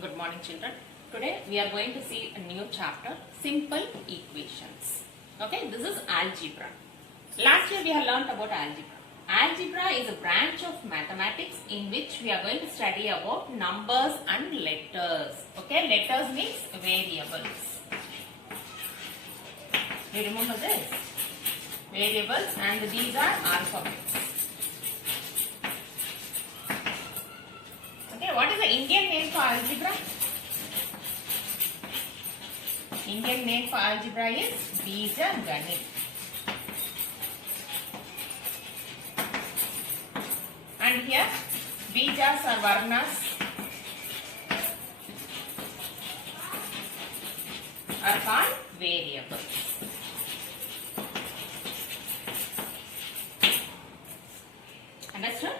Good morning, children. Today we are going to see a new chapter, Simple Equations. Okay, this is algebra. Last year we have learned about algebra. Algebra is a branch of mathematics in which we are going to study about numbers and letters. Okay, letters means variables. You remember this? Variables, and these are alphabets. Okay, what is the Indian name for algebra? Indian name for algebra is Bijaganit. And here, Bijas or Varnas are called variables. Understood?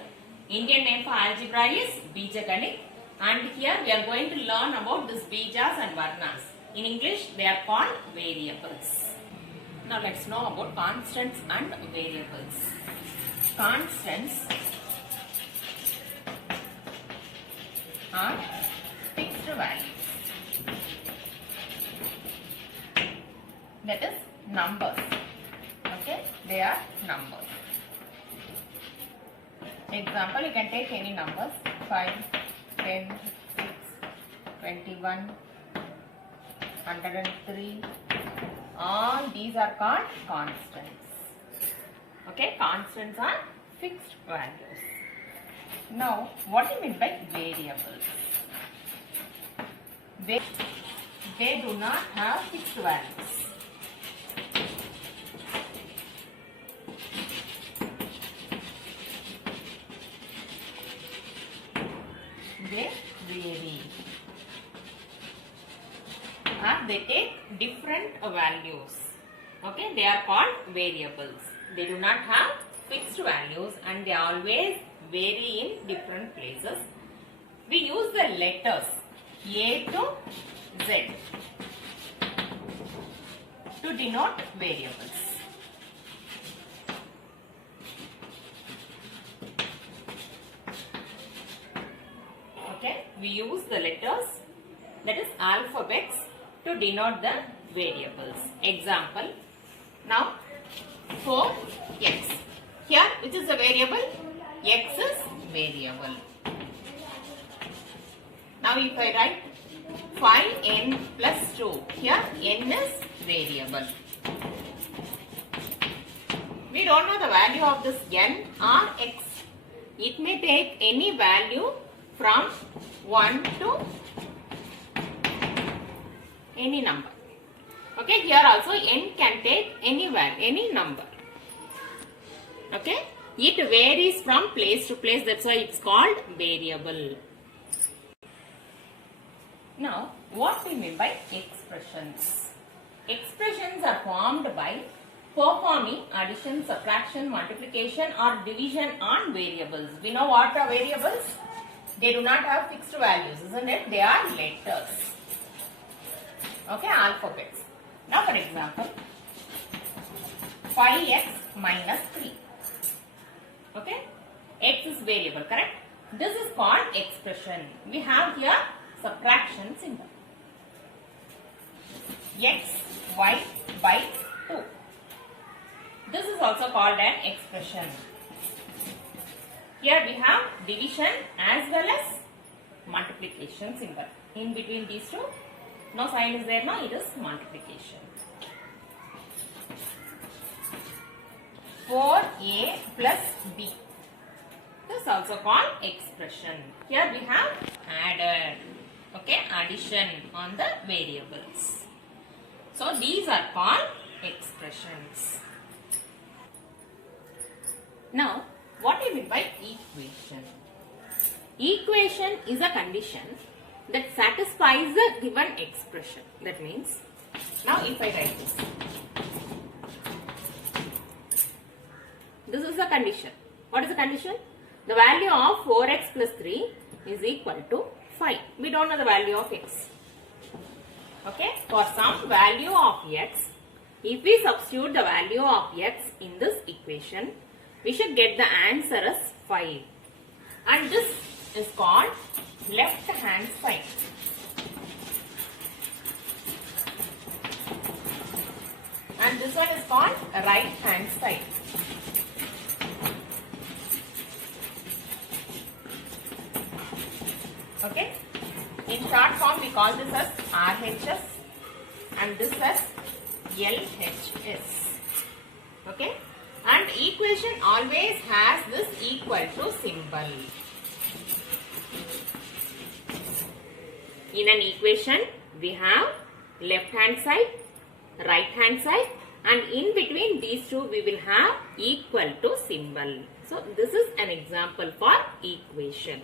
Indian name for algebra is Bijaganit, and here we are going to learn about this Bijas and Varnas. In English, they are called variables. Now let's know about constants and variables. Constants are fixed values. That is numbers. Okay, they are numbers. Example, you can take any numbers, 5, 10, 6, 21, 103. All these are called constants. Okay, constants are fixed values. Now, what do you mean by variables? They do not have fixed values. They vary, and they take different values. Okay, they are called variables. They do not have fixed values and they always vary in different places. We use the letters A to Z to denote variables. Okay, we use the letters, that is alphabets, to denote the variables. Example, now 4x. Here, which is the variable? X is variable. Now if I write 5n plus 2, here n is variable. We don't know the value of this n or x. It may take any value from 1 to any number. Okay, here also n can take any value, any number. Okay, it varies from place to place, that's why it's called variable. Now, what do we mean by expressions? Expressions are formed by performing addition, subtraction, multiplication or division on variables. We know what are variables? They do not have fixed values, isn't it? They are letters. Okay, alphabets. Now for example, 5x minus 3. Okay, x is variable, correct? This is called expression. We have here subtraction symbol. X, y by 2. This is also called an expression. Here we have division as well as multiplication symbol. In between these two, no sign is there, no, it is multiplication. 4a plus b. This is also called expression. Here we have added, okay, addition on the variables. So these are called expressions. Now, what do you mean by equation? Equation is a condition that satisfies the given expression. That means, now if I write this is the condition. What is the condition? The value of 4x plus 3 is equal to 5. We don't know the value of x. Okay, for some value of x, if we substitute the value of x in this equation, we should get the answer as 5. And this is called left hand side. right hand side. Okay. In short form, we call this as RHS and this as LHS. Okay. And equation always has this equal to symbol. In an equation, we have left hand side, right hand side, and in between these two we will have equal to symbol. So this is an example for equation.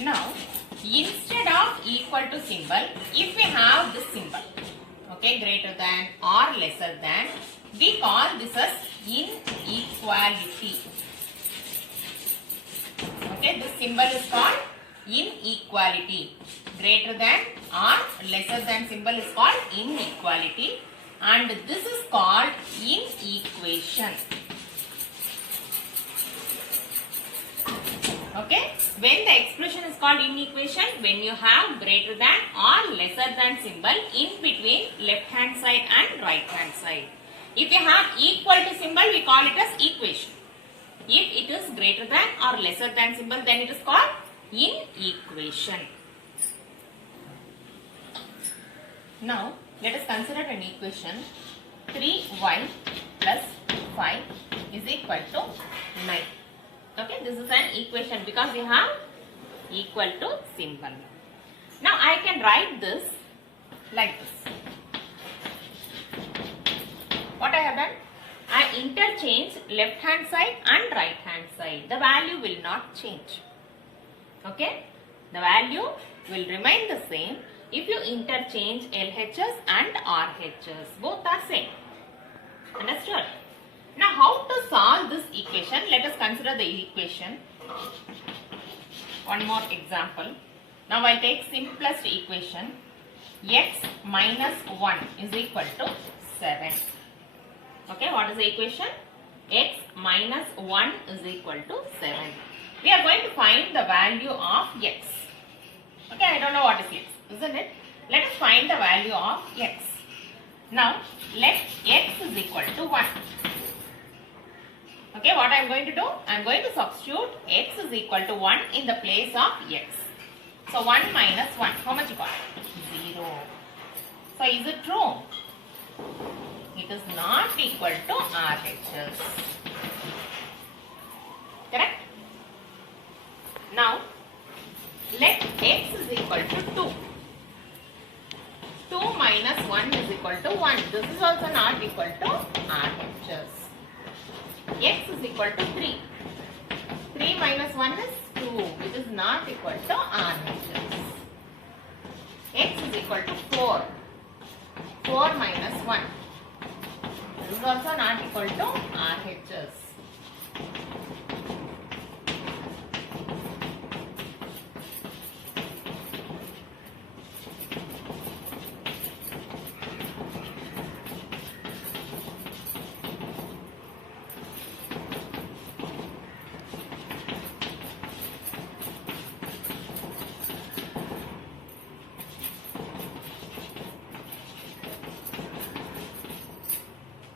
Now, instead of equal to symbol, if we have this symbol, okay, greater than or lesser than, we call this as inequality. Okay, this symbol is called inequality. Greater than or lesser than symbol is called inequality, and this is called inequation. Okay, when the expression is called inequation, when you have greater than or lesser than symbol in between left hand side and right hand side. If you have equal to symbol, we call it as equation. If it is greater than or lesser than symbol, then it is called inequation. Now, let us consider an equation. 3y plus 5 is equal to 9. Okay, this is an equation because we have equal to symbol. Now, I can write this like this. What I have done? I interchanged left hand side and right hand side. The value will not change. Okay, the value will remain the same if you interchange LHS and RHS. Both are same. Understood? Now, how to solve this equation? Let us consider the equation. One more example. Now, I will take simplest equation. X minus 1 is equal to 7. Okay, what is the equation? X minus 1 is equal to 7. We are going to find the value of x. Okay, I don't know what is x, isn't it? Let us find the value of x. Now, let x is equal to 1. Okay, what I am going to do? I am going to substitute x is equal to 1 in the place of x. So, 1 minus 1, how much you got? 0. So, is it true? It is not equal to RHS. Correct? Now, let x is equal to 2. 2 minus 1 is equal to 1. This is also not equal to RHS. X is equal to 3. 3 minus 1 is 2. It is not equal to RHS. X is equal to 4. 4 minus 1. This is also not equal to RHS.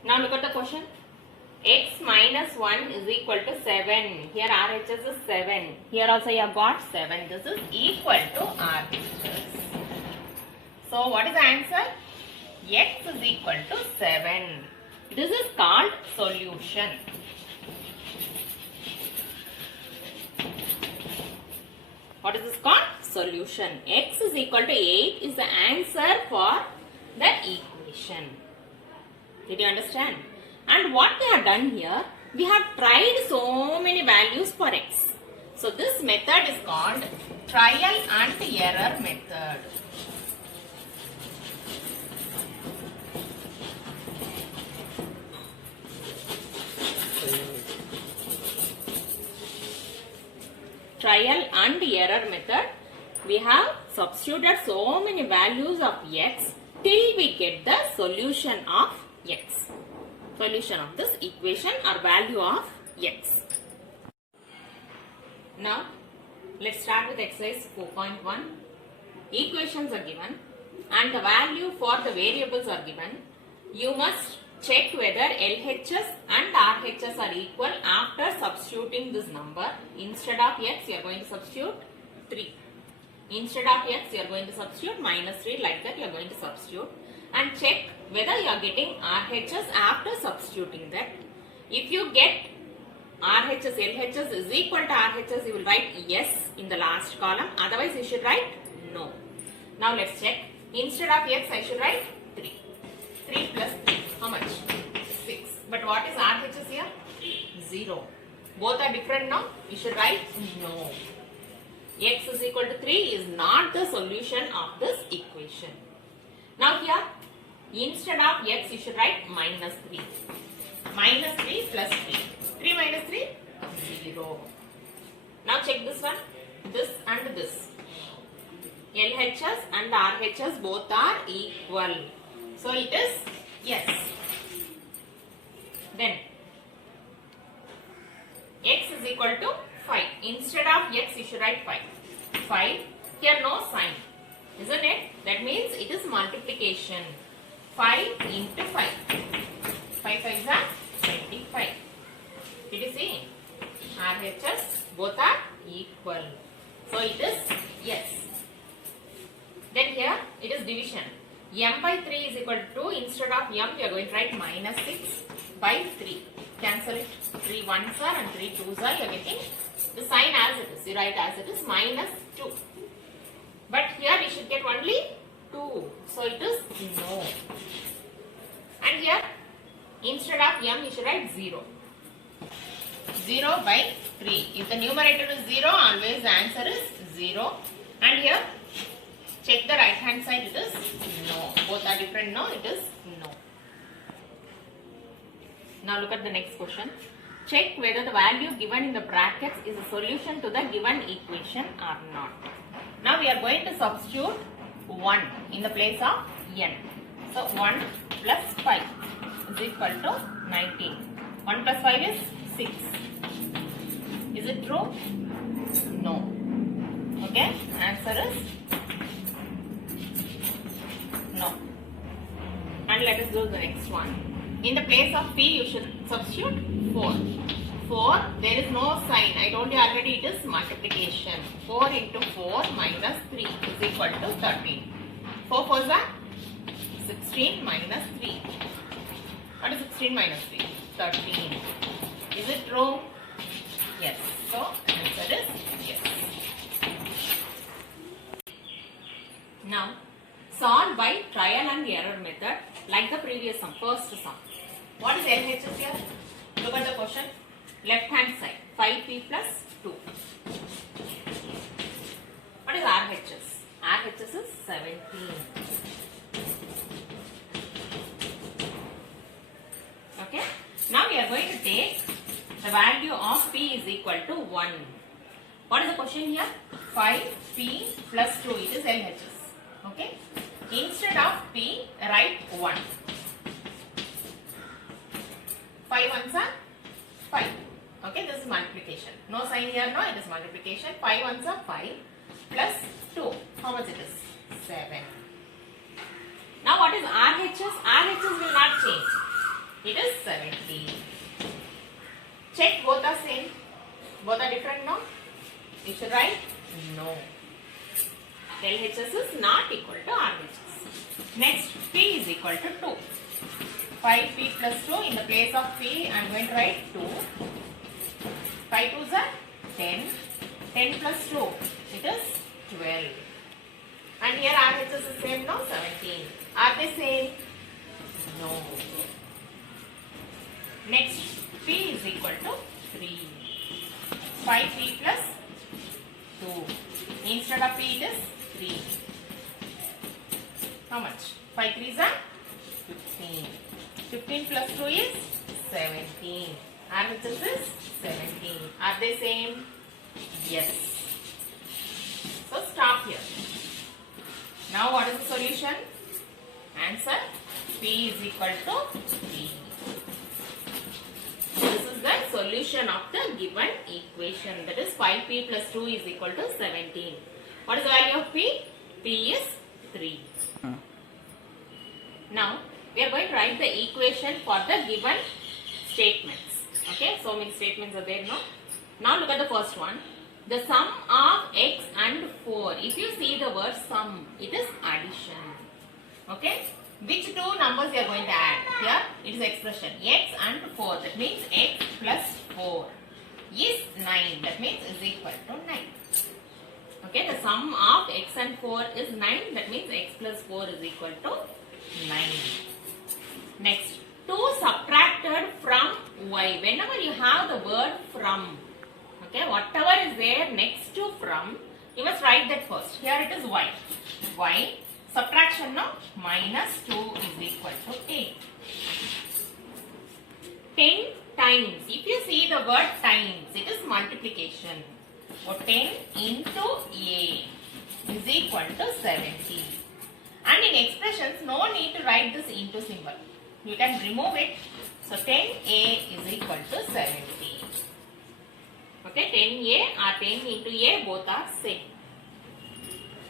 Now look at the question. X minus 1 is equal to 7. Here RHS is 7. Here also you have got 7. This is equal to RHS. So what is the answer? X is equal to 7. This is called solution. What is this called? Solution. X is equal to 8 is the answer for the equation. Did you understand? And what we have done here, we have tried so many values for x. So this method is called trial and error method. Trial and error method. We have substituted so many values of x till we get the solution of x. Solution of this equation or value of x. Now, let's start with exercise 4.1. Equations are given and the value for the variables are given. You must check whether LHS and RHS are equal after substituting this number. Instead of x, you are going to substitute 3. Instead of x, you are going to substitute minus 3, like that you are going to substitute. And check whether you are getting RHS after substituting that. If you get RHS, LHS is equal to RHS, you will write yes in the last column. Otherwise, you should write no. Now let's check. Instead of x, I should write 3. 3 plus 3. How much? 6. But what is RHS here? 0. Both are different now. You should write no. X is equal to 3 is not the solution of this equation. Now here, instead of x, you should write minus 3. Minus 3 plus 3. 3 minus 3? 0. Now check this one. This and this. LHS and RHS both are equal. So it is yes. Then x is equal to 5. Instead of x, you should write 5. 5. Here no sign. Isn't it? That means it is multiplication. 5 into 5. 5 5s are 25. Did you see? RHS both are equal. So it is yes. Then here it is division. M by 3 is equal to 2. Instead of m, we are going to write minus 6 by 3. Cancel it. 3 1s are and 3 2s are. You are getting the sign as it is. You write as it is minus 2. But here we should get only 2. So it is no. And here instead of m, you should write 0. 0 by 3. If the numerator is 0, always the answer is 0. And here, check the right hand side, it is no. Both are different, no, it is no. Now look at the next question. Check whether the value given in the brackets is a solution to the given equation or not. Now we are going to substitute 1 in the place of n. So 1 plus 5 is equal to 19. 1 plus 5 is 6. Is it true? No. Okay, answer is no. And let us do the next one. In the place of p, you should substitute 4. 4, there is no sign. I told you already it is multiplication. 4 into 4 minus 3 is equal to 13. 4 4s are 16 minus 3. What is 16 minus 3? 13. Is it true? Yes. So, answer is yes. Now, solve by trial and error method like the previous sum, first sum. What is LHS here? Look at the question. Left hand side, 5p plus 2. What is RHS? RHS is 17. Okay. Now we are going to take the value of p is equal to 1. What is the question here? 5p plus 2, it is LHS. Okay. Instead of p, write 1. 5 ones are 5. Okay, this is multiplication. No sign here, no, it is multiplication. 5 ones are 5 plus 2. How much it is? 7. Now what is RHS? RHS will not change. It is 17. Check both are same. Both are different, no? You should write no. LHS is not equal to RHS. Next, p is equal to 2. 5p plus 2, in the place of p, I am going to write 2. 5 2s are 10. 10 plus 2, it is 12. And here RHS is same, no? 17. Are they same? No. Next, p is equal to 3. 5p plus 2. Instead of p, it is 3. How much? 5 3s are 15. 15 plus 2 is 17. RHS is 17. Are they same? Yes. So stop here. Now what is the solution? Answer, p is equal to 3. This is the solution of the given equation. That is 5p plus 2 is equal to 17. What is the value of p? P is 3. Now We are going to write the equation for the given statements. Okay, so many statements are there now. Now look at the first one. The sum of x and 4. If you see the word sum, it is addition. Okay, which two numbers you are going to add? Here it is expression x and 4. That means x plus 4 is 9. That means is equal to 9. Okay, the sum of x and 4 is 9. That means x plus 4 is equal to 9. Next, 2 subtracted from y. Whenever you have the word from, okay, whatever is there next to from, you must write that first. Here it is y. Y, subtraction now, minus 2 is equal to 8. 10 times. If you see the word times, it is multiplication. So 10 into a is equal to 70. And in expressions, no need to write this into symbol. You can remove it. So 10a is equal to 70. Okay, 10a or 10 into a both are same.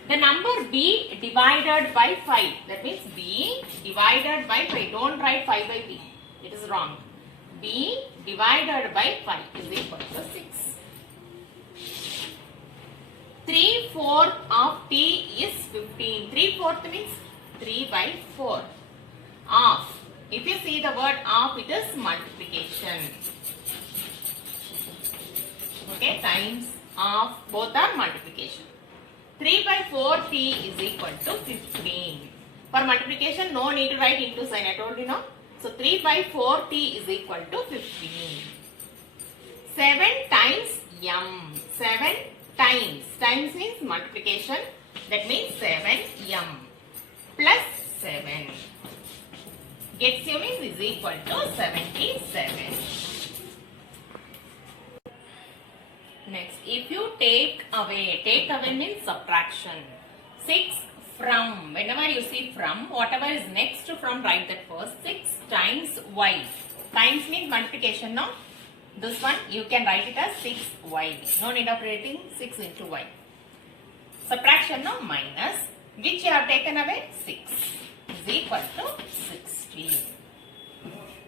The number b divided by 5. That means b divided by 5. Don't write 5 by b. It is wrong. b divided by 5 is equal to 6. 3/4 of t is 15. 3/4 means 3 by 4. Of. If you see the word of, it is multiplication. Okay, times of, both are multiplication. 3 by 4t is equal to 15. For multiplication, no need to write into sign. I told you now. So 3 by 4t is equal to 15. 7 times m. 7 times. Times means multiplication. That means 7m plus 7. Gets you means is equal to 77. Next, if you take away means subtraction. 6 from, whenever you see from, whatever is next to from, write that first. 6 times y. Times means multiplication, no? This one, you can write it as 6y. No need of writing 6 into y. Subtraction, no? Minus, which you have taken away? 6 is equal to 60.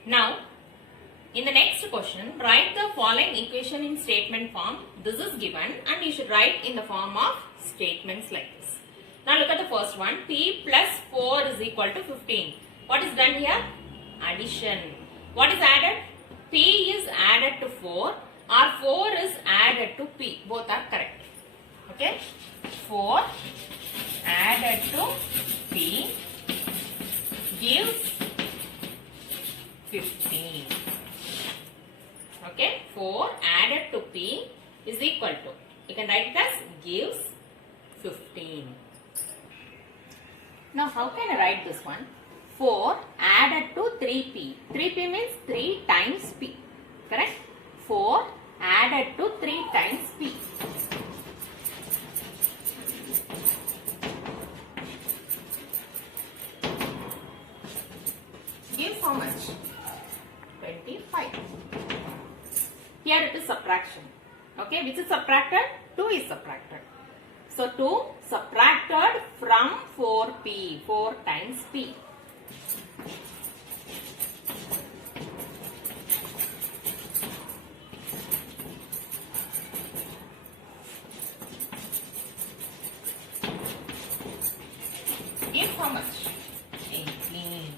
Now, in the next question, write the following equation in statement form. This is given and you should write in the form of statements like this. Now look at the first one. P plus 4 is equal to 15. What is done here? Addition. What is added? P is added to 4 or 4 is added to P. Both are correct. Okay. 4 added to P gives 15. Okay, 4 added to P is equal to, you can write it as gives 15. Now how can I write this one? 4 added to 3P. 3P means 3 times P. Correct? 4 added to 3 times P. Gives how much? 25. Here it is subtraction. Okay, which is subtracted? 2 is subtracted. So 2 subtracted from 4P. 4 times P. Gives how much? 18.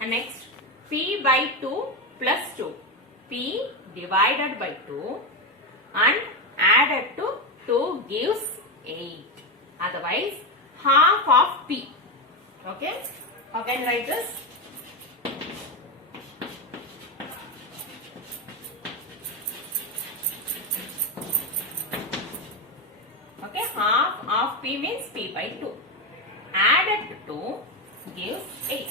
And next, P by 2 plus 2. P divided by 2 and added to 2 gives 8. Otherwise, half of P. Okay? How can you write this? Okay, half of P means P by 2. Added to 2 gives 8.